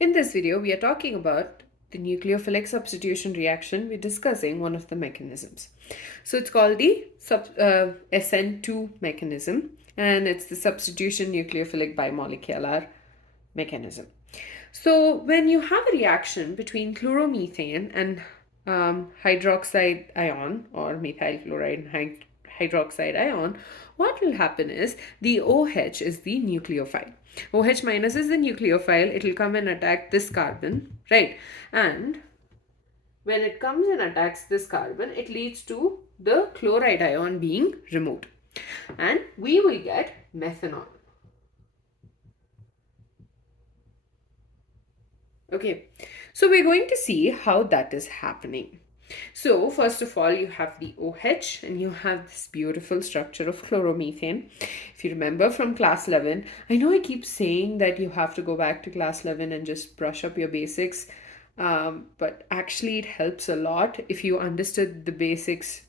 In this video, we are talking about the nucleophilic substitution reaction. We're discussing one of the mechanisms. So it's called the SN2 mechanism, and it's the substitution nucleophilic bimolecular mechanism. So when you have a reaction between chloromethane and hydroxide ion or methyl chloride and hydroxide ion, what will happen is the OH is the nucleophile. OH minus is the nucleophile. It will come and attack this carbon, right? And when it comes and attacks this carbon, it leads to the chloride ion being removed. And we will get methanol. Okay, so we're going to see how that is happening. So first of all, you have the OH and you have this beautiful structure of chloromethane. If you remember from class 11, I know I keep saying that you have to go back to class 11 and just brush up your basics. But actually it helps a lot. If you understood the basics,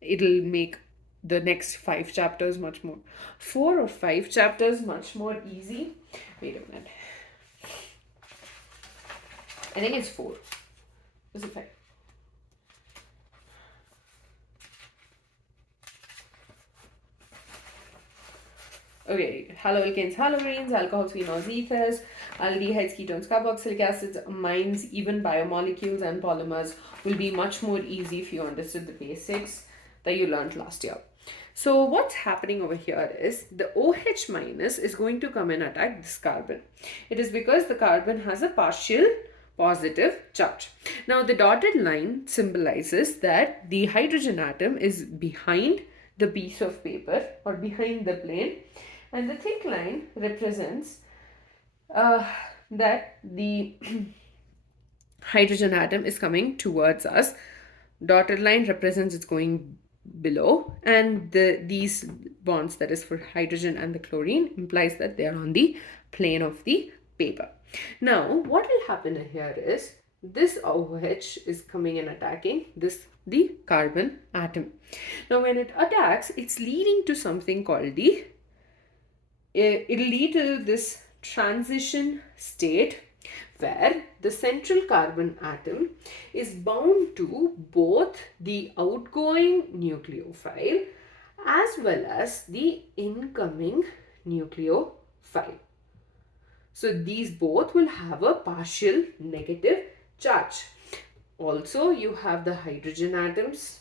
it'll make the next 5 chapters much more, 4 or 5 chapters much more easy. Wait a minute. I think it's 4. Is it 5? Okay, haloalkanes, haloarenes, alcohols, phenols, ethers, aldehydes, ketones, carboxylic acids, amines, even biomolecules and polymers will be much more easy if you understood the basics that you learned last year. So what's happening over here is the OH minus is going to come and attack this carbon. It is because the carbon has a partial positive charge. Now the dotted line symbolizes that the hydrogen atom is behind the piece of paper or behind the plane, and the thick line represents that the hydrogen atom is coming towards us. Dotted line represents it's going below, and these bonds, that is for hydrogen and the chlorine, implies that they are on the plane of the paper. Now what will happen here is this OH is coming and attacking the carbon atom. Now when it attacks, it's leading to something called it'll lead to this transition state where the central carbon atom is bound to both the outgoing nucleophile as well as the incoming nucleophile. So these both will have a partial negative charge. Also, you have the hydrogen atoms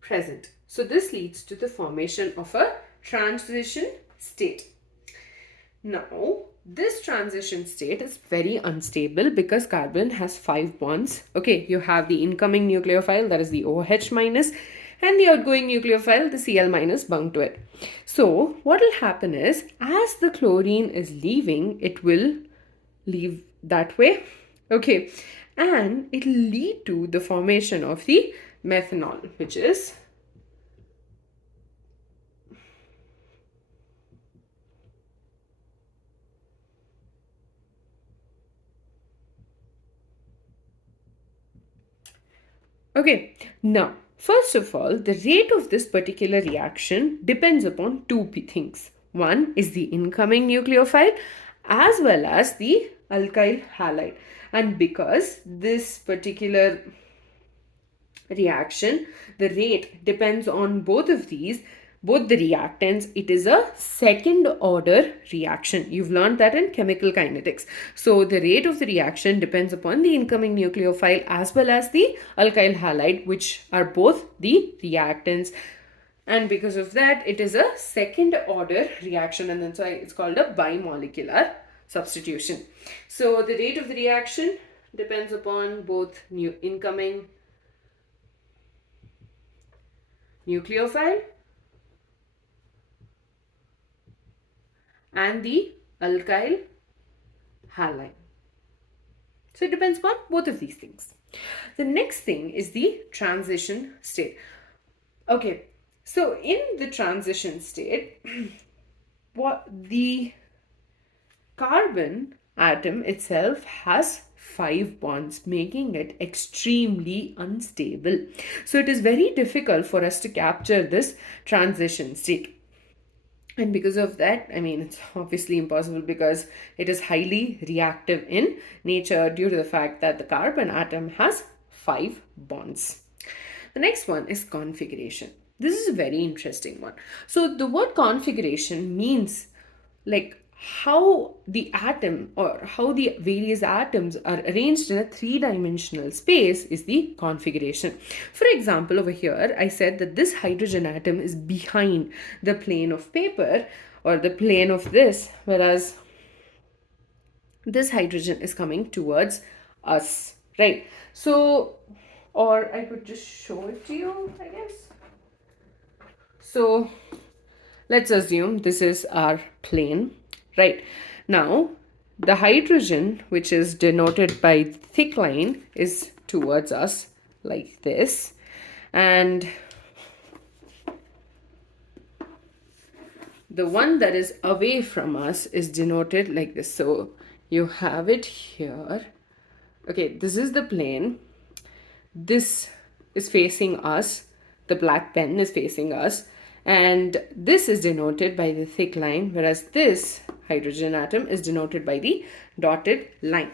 present. So this leads to the formation of a transition state. Now, this transition state is very unstable because carbon has 5 bonds. Okay, you have the incoming nucleophile, that is the OH minus, and the outgoing nucleophile, the Cl minus, bound to it. So what will happen is, as the chlorine is leaving, it will leave that way. Okay, and it will lead to the formation of the methanol, which is okay. Now, first of all, the rate of this particular reaction depends upon 2 things. One is the incoming nucleophile as well as the alkyl halide. And because this particular reaction, the rate depends on both of these, both the reactants, it is a second order reaction. You've learned that in chemical kinetics. So the rate of the reaction depends upon the incoming nucleophile as well as the alkyl halide, which are both the reactants. And because of that, it is a second order reaction, and that's why it's called a bimolecular substitution. So the rate of the reaction depends upon both incoming nucleophile and the alkyl halide. So it depends upon both of these things. The next thing is the transition state. Okay, so in the transition state, what the carbon atom itself has 5 bonds, making it extremely unstable. So it is very difficult for us to capture this transition state. And because of that, I mean, it's obviously impossible because it is highly reactive in nature due to the fact that the carbon atom has 5 bonds. The next one is configuration. This is a very interesting one. So the word configuration means like how the atom or how the various atoms are arranged in a three-dimensional space is the configuration. For example, over here I said that this hydrogen atom is behind the plane of paper or the plane of this, whereas this hydrogen is coming towards us, right? So, or I could just show it to you, I guess. So let's assume this is our plane, right? Now, the hydrogen, which is denoted by thick line, is towards us like this. And the one that is away from us is denoted like this. So you have it here. Okay, this is the plane. This is facing us. The black pen is facing us. And this is denoted by the thick line, whereas this hydrogen atom is denoted by the dotted line.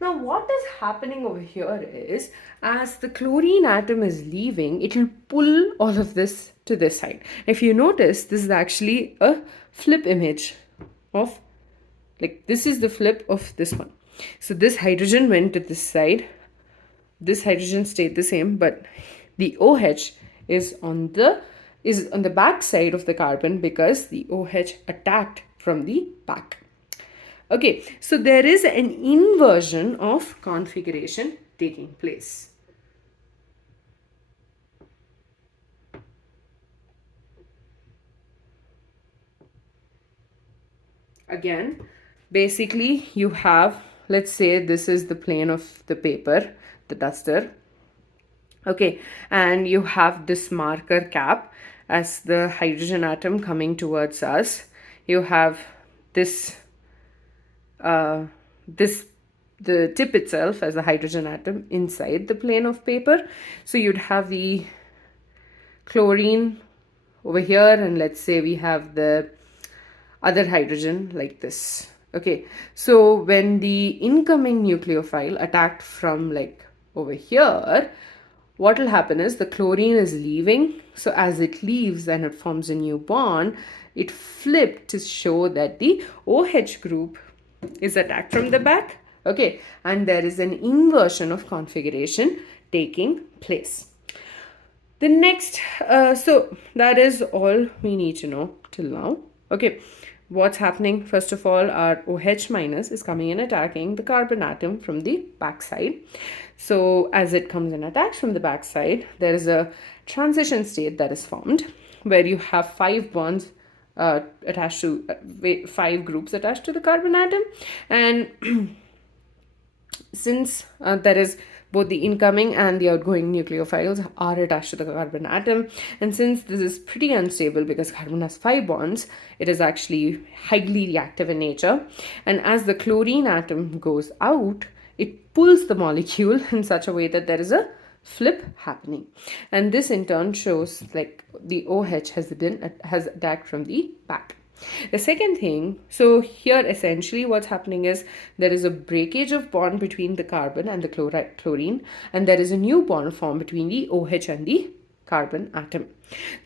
Now, what is happening over here is, as the chlorine atom is leaving, it will pull all of this to this side. If you notice, this is actually a flip image of, like, this is the flip of this one. So this hydrogen went to this side. This hydrogen stayed the same, but the OH is on the back side of the carbon because the OH attacked from the back. Okay, so there is an inversion of configuration taking place. Again, basically you have, let's say this is the plane of the paper, the duster. Okay, and you have this marker cap as the hydrogen atom coming towards us. You have this the tip itself as a hydrogen atom inside the plane of paper. So you'd have the chlorine over here, and let's say we have the other hydrogen like this. Okay, so when the incoming nucleophile attacked from like over here, what will happen is the chlorine is leaving. So as it leaves and it forms a new bond, it flipped to show that the OH group is attacked from the back. Okay, and there is an inversion of configuration taking place. The next, so that is all we need to know till now. Okay, what's happening? First of all, our OH minus is coming and attacking the carbon atom from the backside. So as it comes and attacks from the backside, there is a transition state that is formed where you have 5 bonds attached to 5 groups attached to the carbon atom, and since there is both the incoming and the outgoing nucleophiles are attached to the carbon atom, and since this is pretty unstable because carbon has 5 bonds, it is actually highly reactive in nature, and as the chlorine atom goes out, it pulls the molecule in such a way that there is a flip happening, and this in turn shows like the OH has attacked from the back. The second thing, so here essentially what's happening is there is a breakage of bond between the carbon and the chlorine, and there is a new bond formed between the OH and the carbon atom.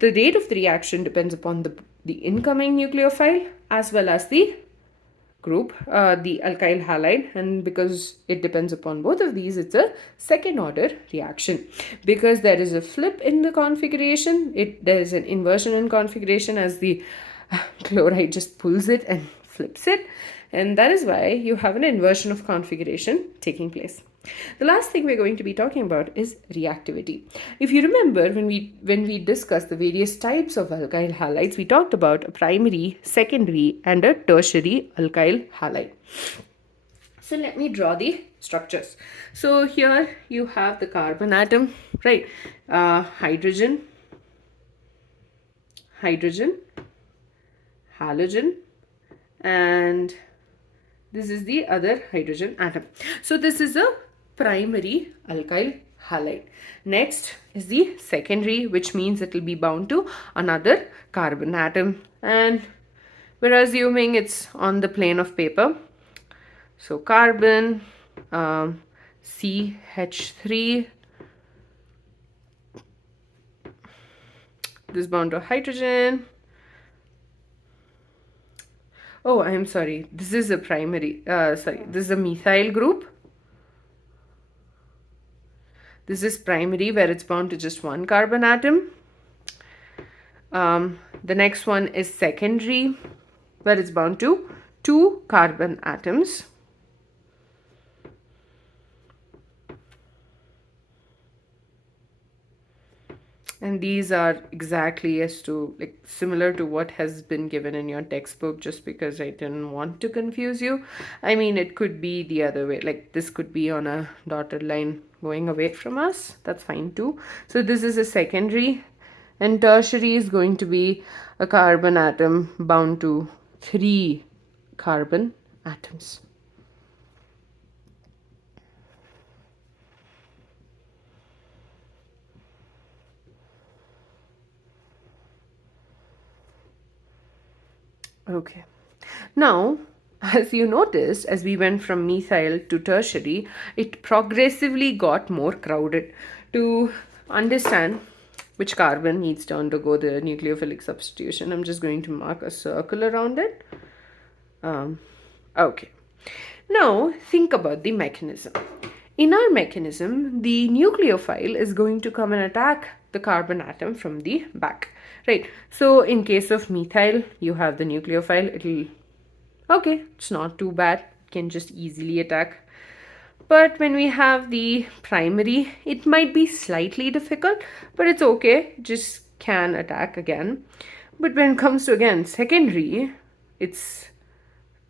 The rate of the reaction depends upon the incoming nucleophile as well as the group, the alkyl halide, and because it depends upon both of these, it's a second order reaction. Because there is a flip in the configuration, there is an inversion in configuration as the chloride just pulls it and flips it, and that is why you have an inversion of configuration taking place. The last thing we're going to be talking about is reactivity. If you remember, when we discussed the various types of alkyl halides, we talked about a primary, secondary, and a tertiary alkyl halide. So let me draw the structures. So here you have the carbon atom, right? Hydrogen, halogen, and this is the other hydrogen atom. So this is a primary alkyl halide. Next is the secondary, which means it will be bound to another carbon atom, and We're assuming it's on the plane of paper. So carbon, CH3, this bound to hydrogen. Oh, I'm sorry. This is a primary, this is a methyl group. This is primary, where it's bound to just one carbon atom. The next one is secondary, where it's bound to two carbon atoms. And these are exactly as to, like, similar to what has been given in your textbook, just because I didn't want to confuse you. I mean, it could be the other way, like this could be on a dotted line going away from us. That's fine too. So this is a secondary, and tertiary is going to be a carbon atom bound to three carbon atoms. Okay. Now, as you noticed, as we went from methyl to tertiary, it progressively got more crowded. To understand which carbon needs to undergo the nucleophilic substitution, I'm just going to mark a circle around it. Okay. Now, think about the mechanism. In our mechanism, the nucleophile is going to come and attack the carbon atom from the back, right? So in case of methyl, you have the nucleophile. Okay, it's not too bad. It can just easily attack. But when we have the primary, it might be slightly difficult, but it's okay. Just can attack again. But when it comes to, again, secondary, it's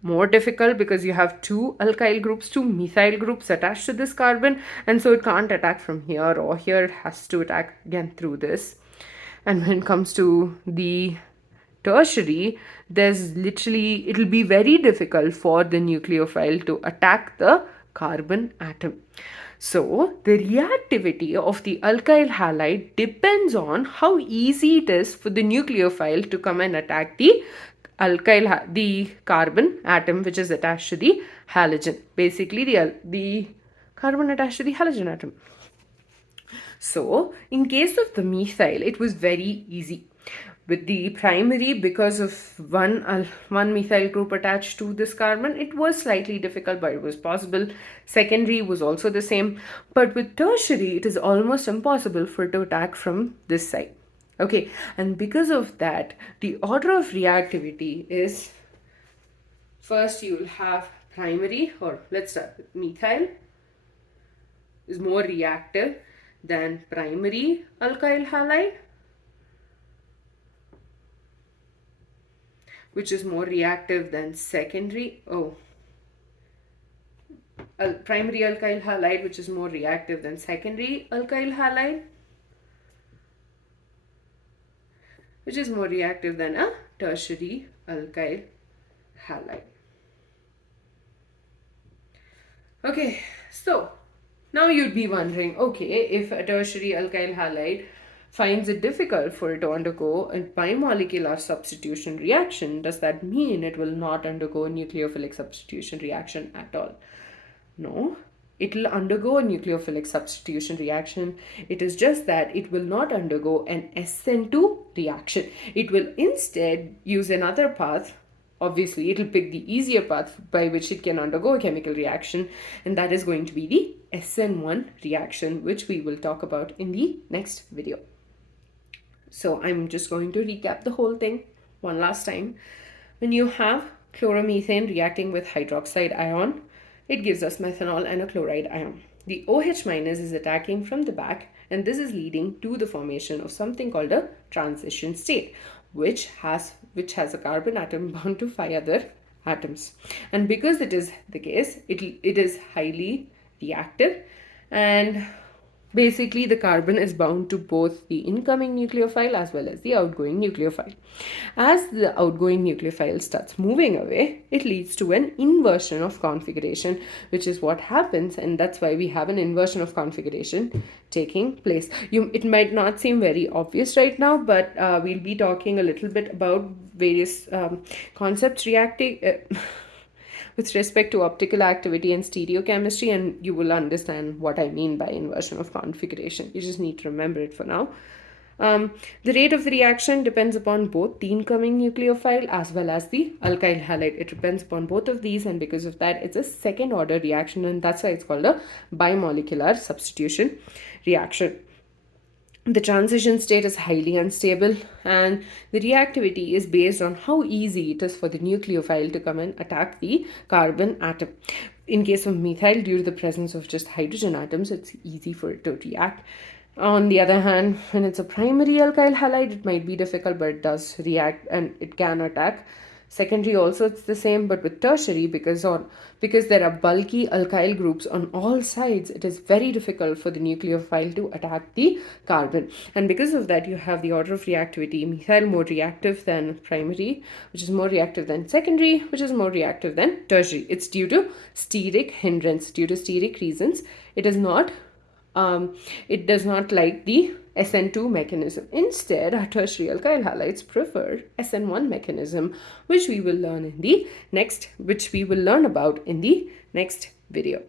more difficult because you have two alkyl groups, two methyl groups attached to this carbon, and so it can't attack from here or here. It has to attack again through this. And when it comes to the tertiary, there's literally, it'll be very difficult for the nucleophile to attack the carbon atom. So the reactivity of the alkyl halide depends on how easy it is for the nucleophile to come and attack the the carbon atom which is attached to the halogen. Basically the carbon attached to the halogen atom. So in case of the methyl, it was very easy. With the primary, because of one methyl group attached to this carbon, it was slightly difficult, but it was possible. Secondary was also the same. But with tertiary, it is almost impossible for it to attack from this side. Okay, and because of that, the order of reactivity is, first you will have primary, or let's start with methyl, is more reactive than primary alkyl halide, which is more reactive than secondary, primary alkyl halide, which is more reactive than secondary alkyl halide, which is more reactive than a tertiary alkyl halide. Okay, so now you'd be wondering, okay, if a tertiary alkyl halide finds it difficult for it to undergo a bimolecular substitution reaction, does that mean it will not undergo a nucleophilic substitution reaction at all? No, it will undergo a nucleophilic substitution reaction. It is just that it will not undergo an SN2 reaction. It will instead use another path. Obviously, it will pick the easier path by which it can undergo a chemical reaction, and that is going to be the SN1 reaction, which we will talk about in the next video. So I'm just going to recap the whole thing one last time. When you have chloromethane reacting with hydroxide ion, it gives us methanol and a chloride ion. The OH minus is attacking from the back, and this is leading to the formation of something called a transition state, which has a carbon atom bound to 5 other atoms. And because it is the case, it is highly reactive, and Basically, the carbon is bound to both the incoming nucleophile as well as the outgoing nucleophile. As the outgoing nucleophile starts moving away, it leads to an inversion of configuration, which is what happens, and that's why we have an inversion of configuration taking place. It might not seem very obvious right now, but we'll be talking a little bit about various concepts reacting. With respect to optical activity and stereochemistry, and you will understand what I mean by inversion of configuration. You just need to remember it for now. The rate of the reaction depends upon both the incoming nucleophile as well as the alkyl halide. It depends upon both of these, and because of that, it's a second order reaction, and that's why it's called a bimolecular substitution reaction. The transition state is highly unstable, and the reactivity is based on how easy it is for the nucleophile to come and attack the carbon atom. In case of methyl, due to the presence of just hydrogen atoms, it's easy for it to react. On the other hand, when it's a primary alkyl halide, it might be difficult, but it does react and it can attack. Secondary also it's the same, but with tertiary, because there are bulky alkyl groups on all sides, it is very difficult for the nucleophile to attack the carbon. And because of that, you have the order of reactivity: methyl more reactive than primary, which is more reactive than secondary, which is more reactive than tertiary. It's due to steric hindrance, due to steric reasons. It does not like the SN2 mechanism. Instead, our tertiary alkyl halides prefer SN1 mechanism, which we will learn about in the next video.